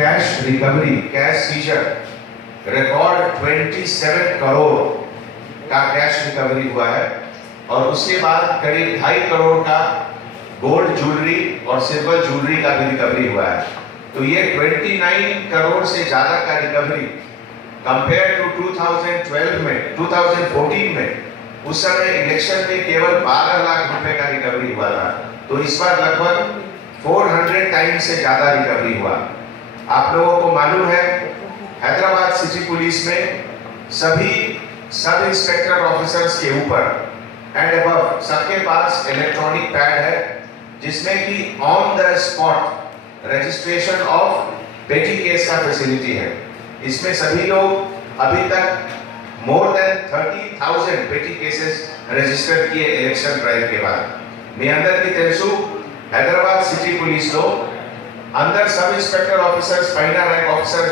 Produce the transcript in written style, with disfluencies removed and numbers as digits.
Cash recovery, cash seizure, record 27 crore का cash recovery हुआ है और उसके बाद करीब 2.5 करोड़ का गोल्ड ज्वेलरी और सिल्वर ज्वेलरी का भी रिकवरी हुआ है। तो ये 29 करोड़ से ज्यादा का रिकवरी कंपेयर टू 2014 में उस समय इलेक्शन में केवल 12 लाख रुपए का रिकवरी हुआ था। तो इस बार लगभग 400 टाइम्स से ज्यादा रिकवरी हुआ। आप लोगों को मालूम है हैदराबाद सिटी पुलिस में सभी सब इंस्पेक्टर ऑफिसर्स के ऊपर एंड अबव सबके पास इलेक्ट्रॉनिक पैड है जिसमें कि on the spot registration of पेटी केस का फैसिलिटी है। इसमें सभी लोग अभी तक मोर देन 30,000 पेटी केसेस रजिस्टर किए इलेक्शन ड्राइव के बाद। మీ అందరికీ తెలుసు హైదరాబాద్ సిటీ పోలీస్ లో अंदर सब इंस्पेक्टर ऑफिसर्स, पहला रैंक ऑफिसर